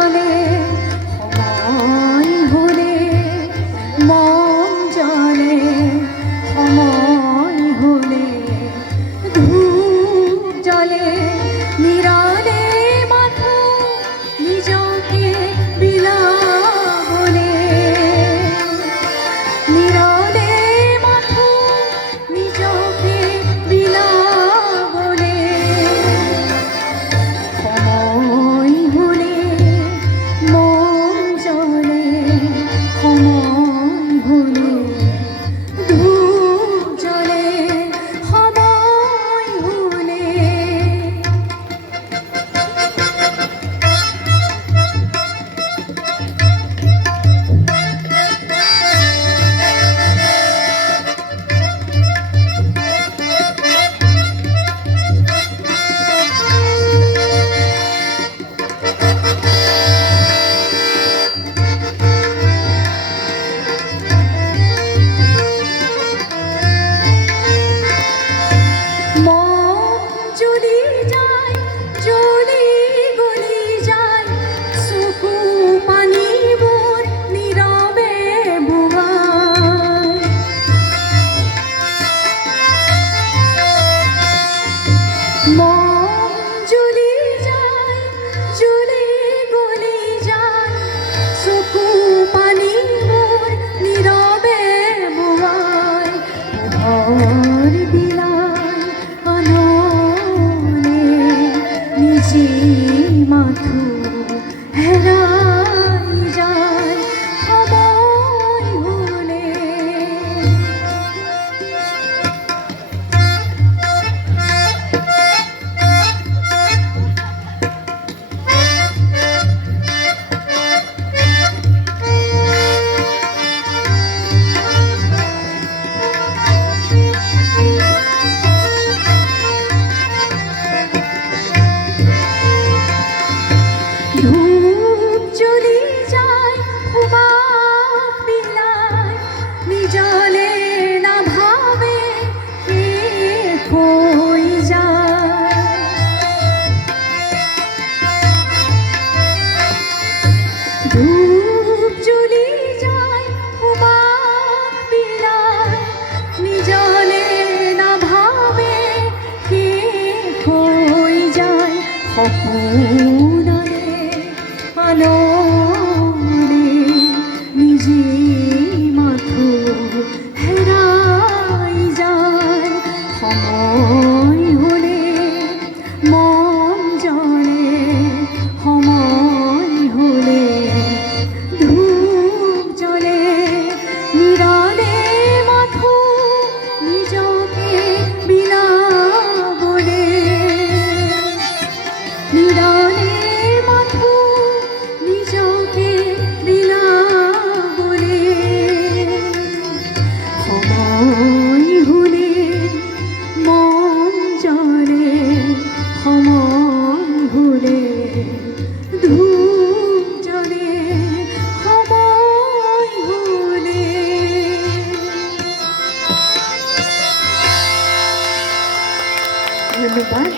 জলে সময় হলে মন জলে সময় হলে ধূপ জলে নিরালে মাথা নিজকে বিলাবলে নিরালে মাথা নিজকে বিলাবলে সময় হলে মন জলে সময় হলে ধূপ জলে সময় হলে মাথু হেরাই যায় সময় হলে ধূপ জ্বলি যায় হুমাক বিলায় নিজলে না ভাবে কে কই যায় ধূপ জ্বলি যায় হুমাক বিলায় নিজলে না ভাবে কে কই যায় আলোরে নিজে মাথু হেরাই যায় সময় হলে মন জলে সময় হলে ধূপ জলে নিরালে মাথু নিজকে বিলাবলে নিরালে সময় হলে মন জলে সময় হলে ধূপ জলে সময় হলে ধন্যবাদ।